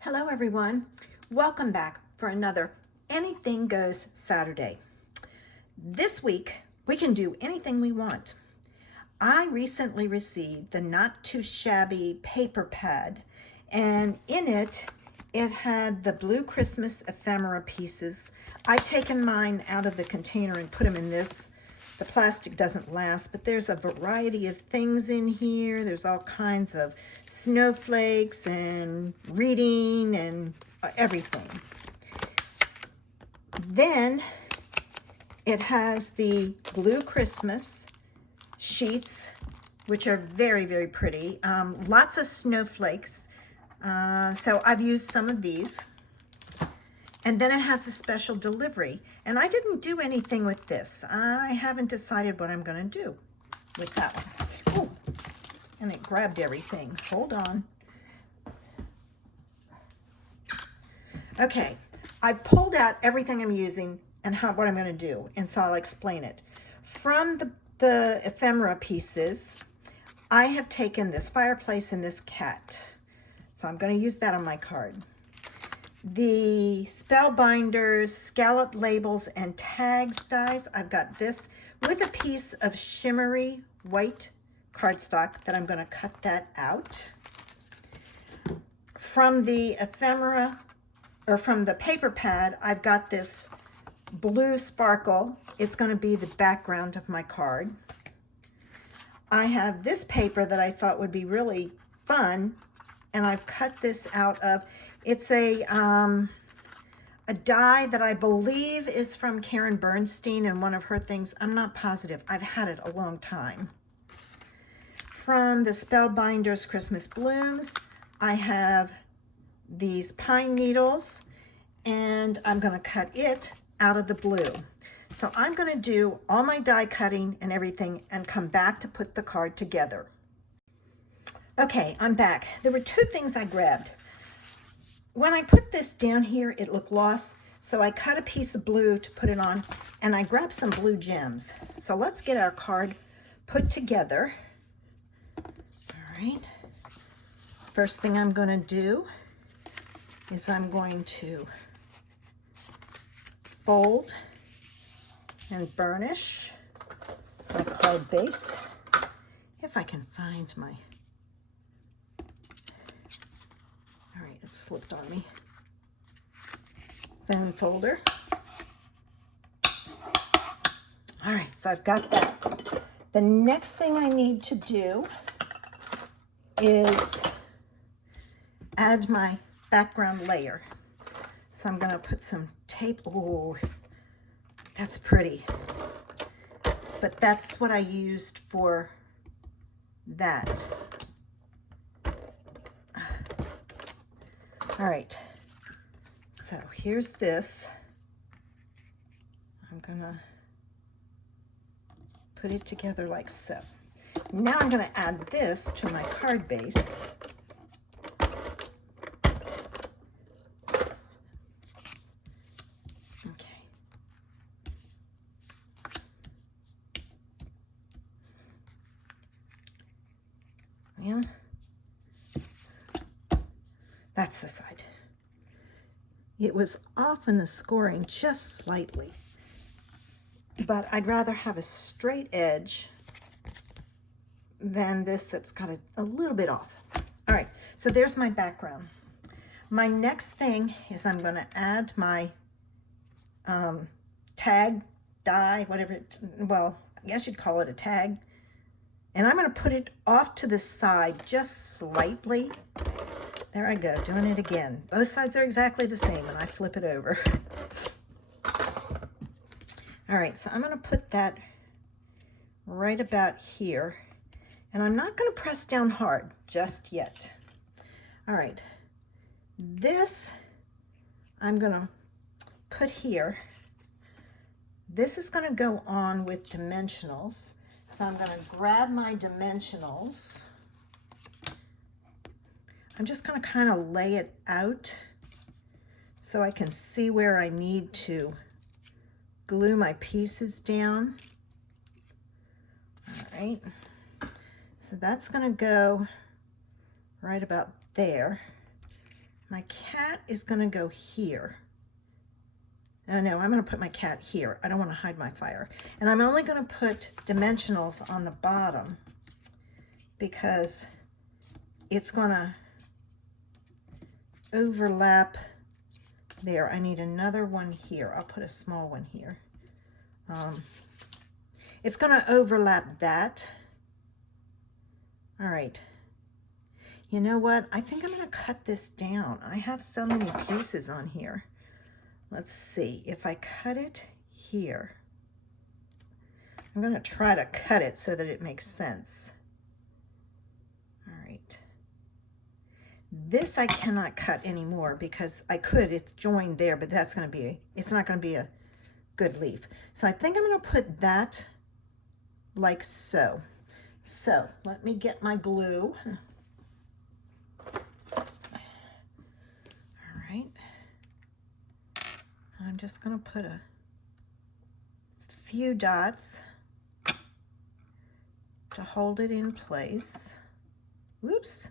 Hello everyone, welcome back for another Anything Goes Saturday. This week we can do anything we want. I recently received the Not2Shabby paper pad, and in it had the blue Christmas ephemera pieces. I've taken mine out of the container and put them in this. The plastic doesn't last, but there's a variety of things in here. There's all kinds of snowflakes and reading and everything. Then it has the blue Christmas sheets, which are very, very pretty. Lots of snowflakes. So I've used some of these. And then it has a special delivery. And I didn't do anything with this. I haven't decided what I'm going to do with that one. Oh, and it grabbed everything. Hold on. Okay, I pulled out everything I'm using and what I'm going to do. And so I'll explain it. From the ephemera pieces, I have taken this fireplace and this cat. So I'm going to use that on my card. The Spellbinders, scallop labels, and tags dies. I've got this with a piece of shimmery white cardstock that I'm going to cut that out. From the ephemera, or from the paper pad, I've got this blue sparkle. It's going to be the background of my card. I have this paper that I thought would be really fun, and I've cut this out of, it's a die that I believe is from Karen Bernstein and one of her things. I'm not positive. I've had it a long time. From the Spellbinders Christmas Blooms, I have these pine needles, and I'm going to cut it out of the blue. So I'm going to do all my die cutting and everything and come back to put the card together. Okay, I'm back. There were two things I grabbed. When I put this down here, it looked lost, so I cut a piece of blue to put it on, and I grabbed some blue gems. So let's get our card put together. All right. First thing I'm going to do is I'm going to fold and burnish my card base. If I can find my... All right, it slipped on me. Foam folder. All right, so I've got that. The next thing I need to do is add my background layer. So I'm gonna put some tape. Oh, that's pretty. But that's what I used for that. All right, so here's this. I'm gonna put it together like so. Now I'm gonna add this to my card base. Okay. Yeah. That's the side. It was off in the scoring just slightly, but I'd rather have a straight edge than this that's got a little bit off. All right, so there's my background. My next thing is I'm going to add my tag die, whatever, well, I guess you'd call it a tag. And I'm going to put it off to the side just slightly. There I go, doing it again. Both sides are exactly the same, and I flip it over. All right, so I'm going to put that right about here. And I'm not going to press down hard just yet. All right, this I'm going to put here. This is going to go on with dimensionals. So I'm going to grab my dimensionals. I'm just going to kind of lay it out so I can see where I need to glue my pieces down. All right, so that's going to go right about there. My cat is going to go here. Oh no, I'm going to put my cat here. I don't want to hide my fire. And I'm only going to put dimensionals on the bottom because it's going to overlap there. I need another one here. I'll put a small one here. It's going to overlap that. All right. You know what? I think I'm going to cut this down. I have so many pieces on here. Let's see. If I cut it here, I'm going to try to cut it so that it makes sense. All right. This I cannot cut anymore because I could. It's joined there, but that's going to be, it's not going to be a good leaf. So I think I'm going to put that like so. So let me get my glue. All right. I'm just going to put a few dots to hold it in place. Whoops.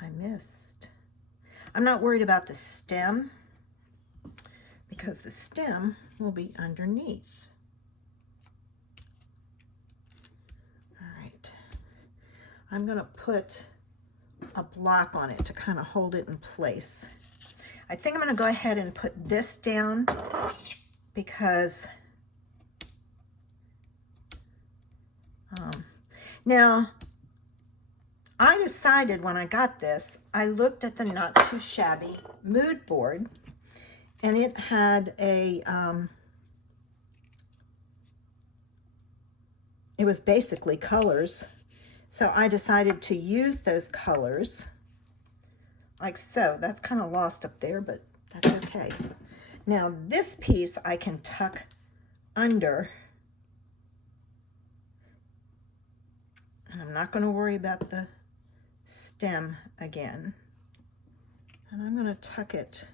I missed. I'm not worried about the stem because the stem will be underneath. All right. I'm going to put a block on it to kind of hold it in place. I think I'm going to go ahead and put this down because now I decided when I got this, I looked at the Not2Shabby mood board and it had a, it was basically colors. So I decided to use those colors like so. That's kind of lost up there, but that's okay. Now this piece I can tuck under. And I'm not going to worry about the stem again. And I'm going to tuck it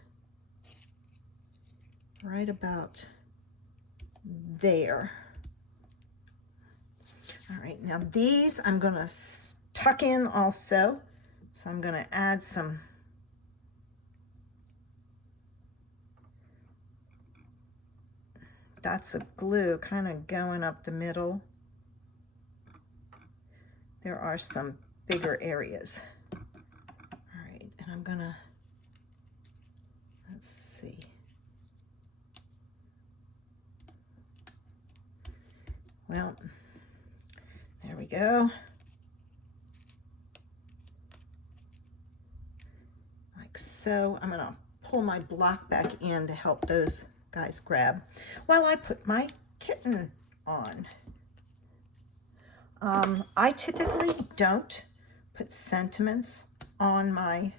right about there. All right, now these I'm going to tuck in also. So I'm going to add some dots of glue kind of going up the middle. There are some bigger areas. All right, and I'm going to, let's see. Well, there we go. Like so. I'm going to pull my block back in to help those guys grab while I put my kitten on. I typically don't put sentiments on my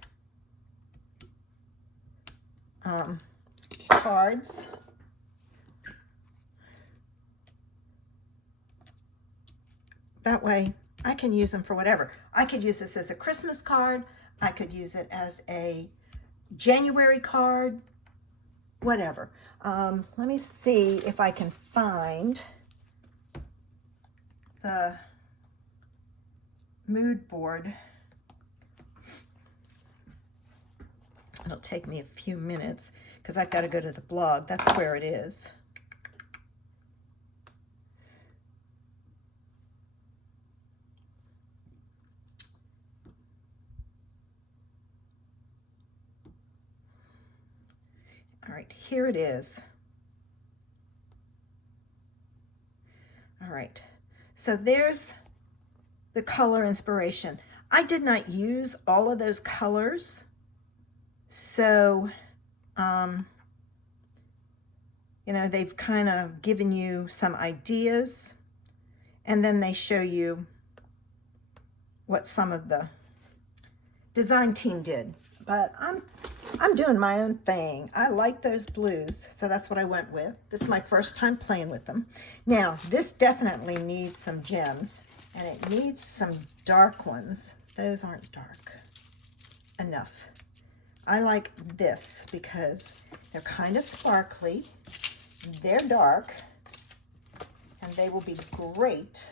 cards. That way I can use them for whatever. I could use this as a Christmas card. I could use it as a January card, whatever. Let me see if I can find the mood board. It'll take me a few minutes because I've got to go to the blog. That's where it is. All right, here it is. All right, so there's the color inspiration. I did not use all of those colors, so you know, they've kind of given you some ideas, and then they show you what some of the design team did. But I'm doing my own thing. I like those blues, so that's what I went with. This is my first time playing with them. Now, this definitely needs some gems, and it needs some dark ones. Those aren't dark enough. I like this because they're kind of sparkly, they're dark, and they will be great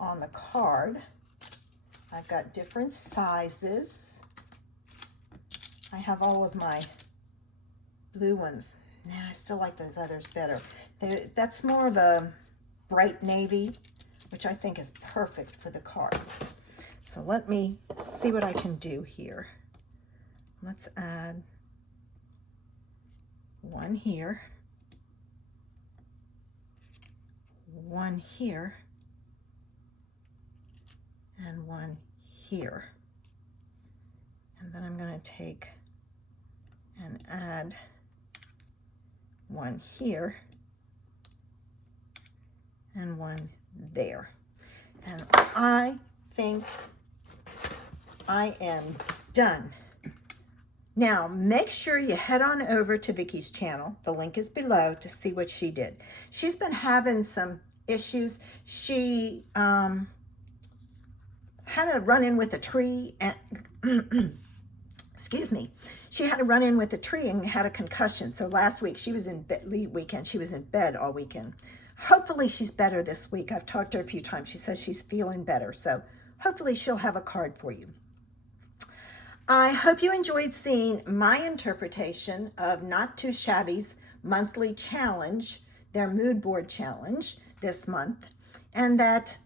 on the card. I've got different sizes. I have all of my blue ones. Nah, I still like those others better. That's more of a bright navy, which I think is perfect for the card. So let me see what I can do here. Let's add one here, one here, and one here. And then I'm going to take and add one here and one there. And I think I am done. Now, make sure you head on over to Vicky's channel. The link is below to see what she did. She's been having some issues. She had a run-in with a tree and excuse me. She had a run-in with a tree and had a concussion. So last week she was in bed, weekend, she was in bed all weekend. Hopefully she's better this week. I've talked to her a few times. She says she's feeling better. So hopefully she'll have a card for you. I hope you enjoyed seeing my interpretation of Not2Shabby's monthly challenge, their mood board challenge this month, and that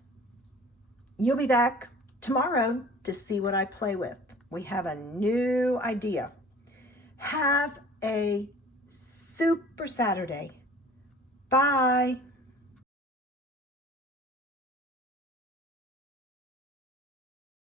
you'll be back tomorrow to see what I play with. We have a new idea. Have a super Saturday. Bye.